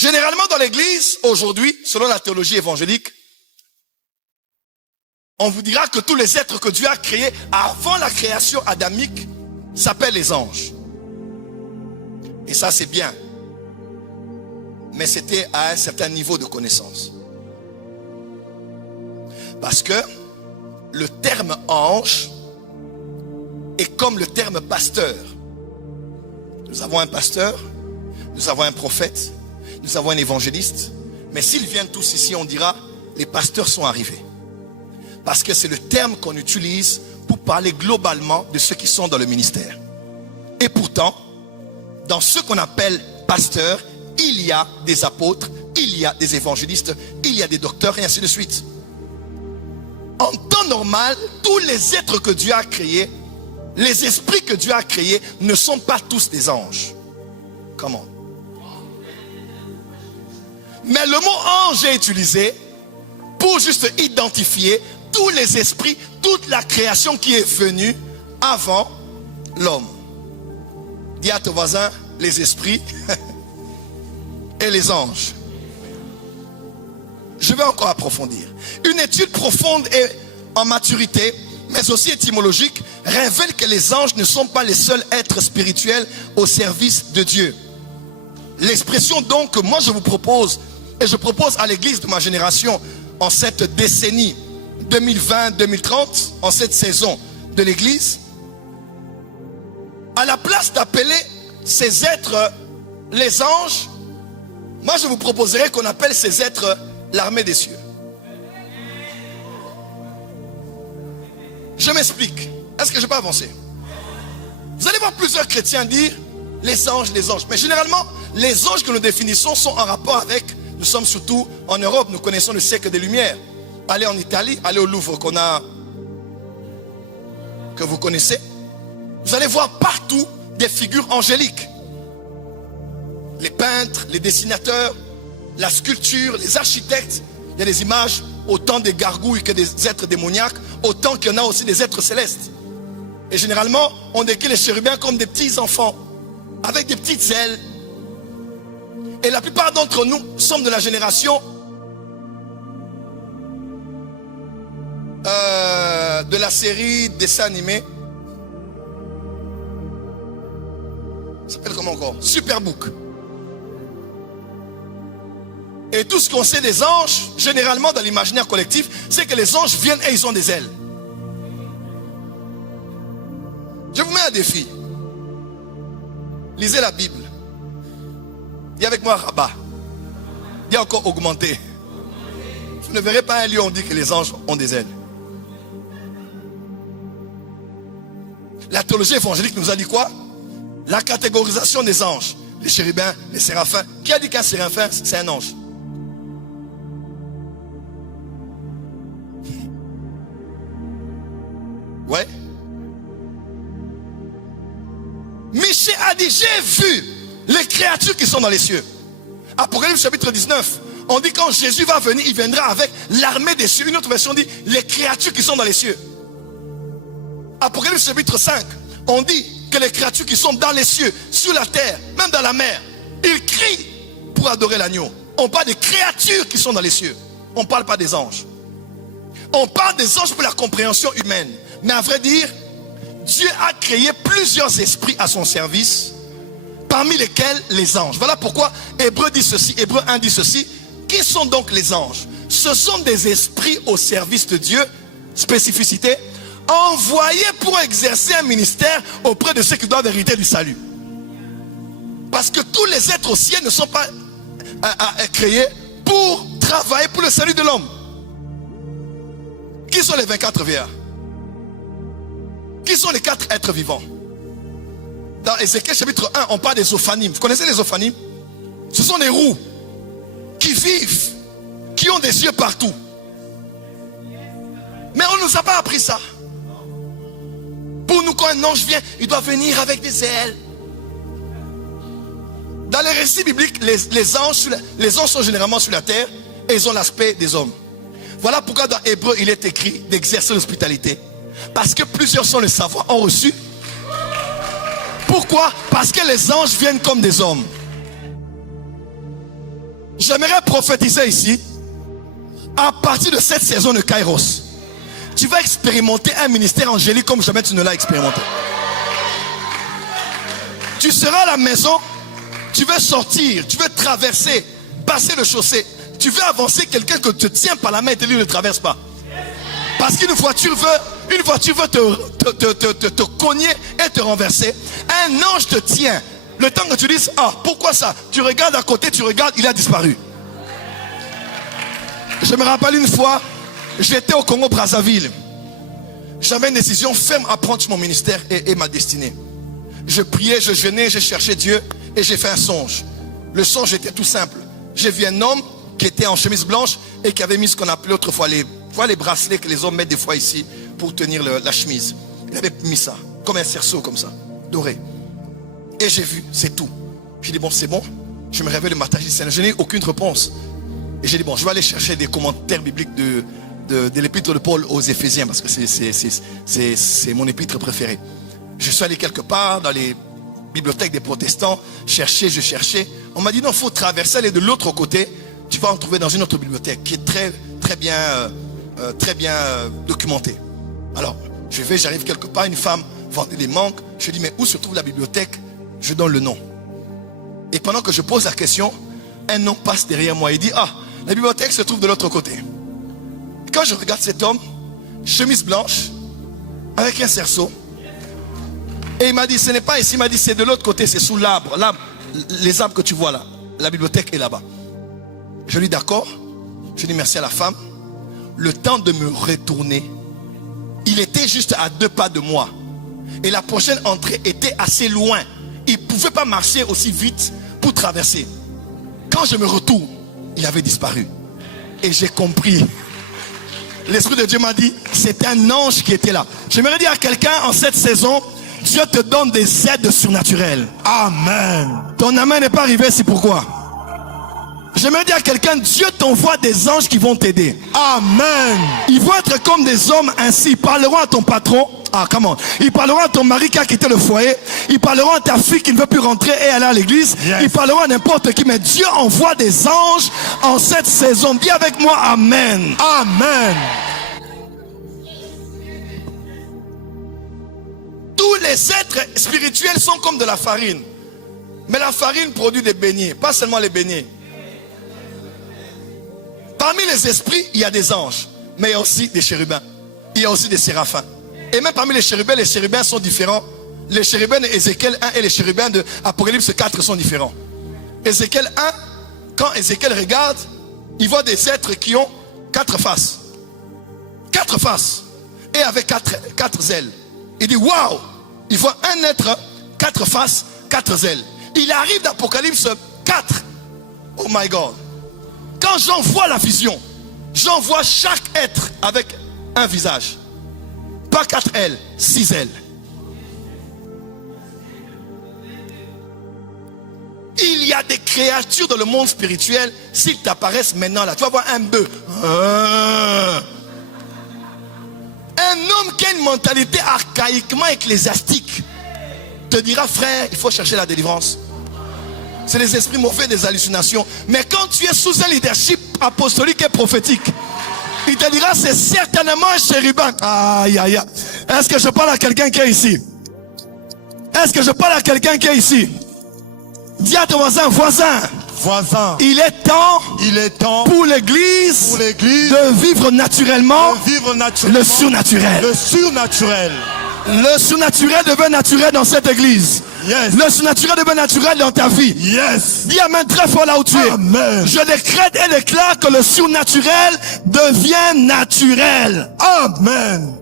Généralement dans l'église, aujourd'hui, selon la théologie évangélique, on vous dira que tous les êtres que Dieu a créés avant la création adamique s'appellent les anges. Et ça c'est bien. Mais c'était à un certain niveau de connaissance. Parce que le terme ange est comme le terme pasteur. Nous avons un pasteur, nous avons un prophète, nous avons un évangéliste. Mais s'ils viennent tous ici, on dira, les pasteurs sont arrivés. Parce que c'est le terme qu'on utilise pour parler globalement de ceux qui sont dans le ministère. Et pourtant, dans ce qu'on appelle pasteurs, il y a des apôtres, il y a des évangélistes, il y a des docteurs et ainsi de suite. En temps normal, tous les êtres que Dieu a créés, les esprits que Dieu a créés ne sont pas tous des anges. Comment? Mais le mot ange est utilisé pour juste identifier tous les esprits, toute la création qui est venue avant l'homme. Dis à ton voisin, les esprits et les anges. Je vais encore approfondir. Une étude profonde et en maturité, mais aussi étymologique, révèle que les anges ne sont pas les seuls êtres spirituels au service de Dieu. L'expression donc que moi je vous propose, et je propose à l'église de ma génération en cette décennie 2020-2030, en cette saison de l'église, à la place d'appeler ces êtres les anges, moi je vous proposerais qu'on appelle ces êtres l'armée des cieux. Je m'explique. Est-ce que je peux avancer? Vous allez voir plusieurs chrétiens dire les anges. Mais généralement, les anges que nous définissons sont en rapport avec, nous sommes surtout en Europe, nous connaissons le siècle des Lumières. Allez en Italie, allez au Louvre que vous connaissez. Vous allez voir partout des figures angéliques. Les peintres, les dessinateurs, la sculpture, les architectes. Il y a des images autant des gargouilles que des êtres démoniaques, autant qu'il y en a aussi des êtres célestes. Et généralement, on décrit les chérubins comme des petits enfants, avec des petites ailes. Et la plupart d'entre nous sommes de la génération de la série dessin animé. Ça s'appelle comment encore? Superbook. Et tout ce qu'on sait des anges, généralement dans l'imaginaire collectif, c'est que les anges viennent et ils ont des ailes. Je vous mets un défi. Lisez la Bible. Dis avec moi rabat. Dis encore augmenter. Vous ne verrez pas un lieu où on dit que les anges ont des ailes. La théologie évangélique nous a dit quoi? La catégorisation des anges. Les chérubins, les séraphins. Qui a dit qu'un séraphin c'est un ange? Ouais. Michée a dit, j'ai vu les créatures qui sont dans les cieux. Apocalypse chapitre 19. On dit quand Jésus va venir, il viendra avec l'armée des cieux. Une autre version dit les créatures qui sont dans les cieux. Apocalypse chapitre 5. On dit que les créatures qui sont dans les cieux, sur la terre, même dans la mer, ils crient pour adorer l'agneau. On parle des créatures qui sont dans les cieux. On ne parle pas des anges. On parle des anges pour la compréhension humaine. Mais à vrai dire, Dieu a créé plusieurs esprits à son service, parmi lesquels les anges. Voilà pourquoi Hébreu dit ceci, Hébreu 1 dit ceci. Qui sont donc les anges? Ce sont des esprits au service de Dieu, spécificité, envoyés pour exercer un ministère auprès de ceux qui doivent hériter du salut. Parce que tous les êtres au ciel ne sont pas créés pour travailler pour le salut de l'homme. Qui sont les 24 VA? Qui sont les 4 êtres vivants? Dans Ézéchiel chapitre 1, on parle des ophanimes. Vous connaissez les ophanimes? Ce sont des roues qui vivent, qui ont des yeux partout. Mais on ne nous a pas appris ça. Pour nous, quand un ange vient, il doit venir avec des ailes. Dans les récits bibliques, les anges sont généralement sur la terre et ils ont l'aspect des hommes. Voilà pourquoi dans Hébreu, il est écrit d'exercer l'hospitalité. Parce que plusieurs sans le savoir ont reçu. Pourquoi? Parce que les anges viennent comme des hommes. J'aimerais prophétiser ici. À partir de cette saison de Kairos, tu vas expérimenter un ministère angélique comme jamais tu ne l'as expérimenté. Tu seras à la maison, tu veux sortir, tu veux traverser, passer le chaussée. Tu veux avancer, quelqu'un que te tient par la main et te dit ne traverse pas. Parce qu'une voiture veut te cogner et te renverser. Un ange te tient. Le temps que tu dises, ah, pourquoi ça? Tu regardes à côté, tu regardes, il a disparu. Je me rappelle une fois, j'étais au Congo-Brazzaville. J'avais une décision ferme à prendre sur mon ministère et ma destinée. Je priais, je jeûnais, je cherchais Dieu et j'ai fait un songe. Le songe était tout simple. J'ai vu un homme qui était en chemise blanche et qui avait mis ce qu'on appelait autrefois les bracelets que les hommes mettent des fois ici pour tenir la chemise. Il avait mis ça, comme un cerceau comme ça, doré. Et j'ai vu, c'est tout. J'ai dit bon, c'est bon. Je me réveille le matin, je n'ai aucune réponse. Et j'ai dit bon, je vais aller chercher des commentaires bibliques de l'épître de Paul aux Éphésiens parce que c'est mon épître préféré. Je suis allé quelque part dans les bibliothèques des protestants, je cherchais. On m'a dit non, il faut traverser, aller de l'autre côté. Tu vas en trouver dans une autre bibliothèque qui est très bien documentée. Alors, j'arrive quelque part, une femme vendait des mangues. Je dis mais où se trouve la bibliothèque? Je donne le nom. Et pendant que je pose la question, un homme passe derrière moi et dit ah, la bibliothèque se trouve de l'autre côté. Quand je regarde cet homme, chemise blanche, avec un cerceau, et il m'a dit ce n'est pas ici, il m'a dit c'est de l'autre côté, c'est sous l'arbre, les arbres que tu vois là, la bibliothèque est là-bas. Je lui dis d'accord, je dis merci à la femme. Le temps de me retourner, il était juste à 2 pas de moi. Et la prochaine entrée était assez loin. Il ne pouvait pas marcher aussi vite pour traverser. Quand je me retourne, il avait disparu. Et j'ai compris. L'Esprit de Dieu m'a dit, c'est un ange qui était là. J'aimerais dire à quelqu'un en cette saison, Dieu te donne des aides surnaturelles. Amen. Ton amen n'est pas arrivé, c'est pourquoi. J'aimerais dire à quelqu'un, Dieu t'envoie des anges qui vont t'aider. Amen. Ils vont être comme des hommes ainsi. Ils parleront à ton patron. Ah, comment? Ils parleront à ton mari qui a quitté le foyer. Ils parleront à ta fille qui ne veut plus rentrer et aller à l'église. Yes. Ils parleront à n'importe qui. Mais Dieu envoie des anges en cette saison. Dis avec moi, Amen. Amen. Tous les êtres spirituels sont comme de la farine. Mais la farine produit des beignets. Pas seulement les beignets. Parmi les esprits, il y a des anges. Mais il y a aussi des chérubins. Il y a aussi des séraphins. Et même parmi les chérubins sont différents. Les chérubins d'Ézéchiel 1 et les chérubins de Apocalypse 4 sont différents. Ézéchiel 1, quand Ézéchiel regarde, il voit des êtres qui ont 4 faces. 4 faces. Et avec 4 ailes. Il dit waouh! Il voit un être, 4 faces, 4 ailes. Il arrive d'Apocalypse 4. Oh my God. Quand j'en vois la vision, j'en vois chaque être avec un visage. Pas 4 ailes, 6 ailes. Il y a des créatures dans le monde spirituel, s'ils t'apparaissent maintenant là, tu vas voir un bœuf. Un homme qui a une mentalité archaïquement ecclésiastique te dira frère, il faut chercher la délivrance. C'est les esprits mauvais des hallucinations. Mais quand tu es sous un leadership apostolique et prophétique, il te dira c'est certainement un chérubin. Aïe aïe aïe. Est-ce que je parle à quelqu'un qui est ici? Est-ce que je parle à quelqu'un qui est ici? Dis à ton voisin, voisin, il est temps pour l'église de vivre naturellement le surnaturel. Le surnaturel devient naturel dans cette église. Yes. Le surnaturel devient naturel dans ta vie. Yes. Dis amen très fort là où tu es. Amen. Je décrète et déclare que le surnaturel devient naturel. Amen.